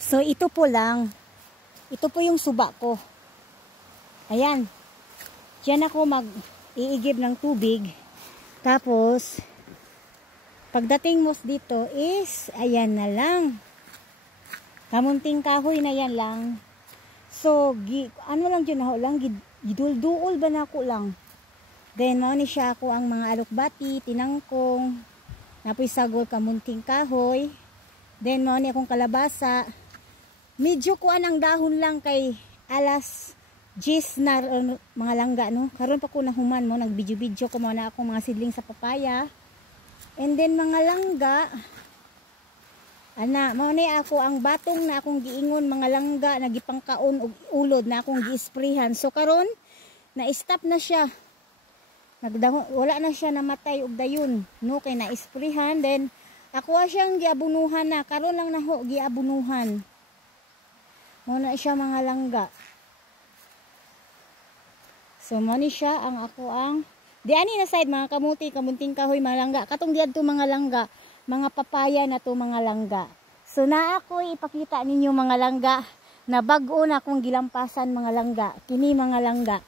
So ito po lang. Ito po yung suba ko. Ayan. Diyan ako mag-iigib ng tubig. Tapos, pagdating mo dito is, ayan na lang. Kamunting kahoy na yan lang. So, ano lang dyan ako lang, gidulduol ba na ako lang. Then, mao ni siya ako ang mga alokbati, tinangkong, napoy sagol kamunting kahoy. Then, mao ni akong kalabasa. Medyo kuan ang dahon lang kay alas 10 na mga langga, no? Karon pa ko nahuman mo, nag-video-video ko muna akong mga sidling sa papaya. And then mga langga, ana, mao ni ako ang batong na akong giingon mga langga na gipangkaon og ulod na akong giisprehan. So karon na-stop na siya. Wala na siya namatay og dayon, no, kay na-isprehan. Then ako siyang giabunuhan na, karon lang naho giabunuhan. Mao na siya mga langga. So, mani siya ang ako ang di ani na side mga kamuti, kamunting kahoy, mga langga. Katong diad to mga langga, mga papaya na to mga langga. So, na ako ipakita ninyo mga langga na bag-o na akong gilampasan mga langga. Kini mga langga.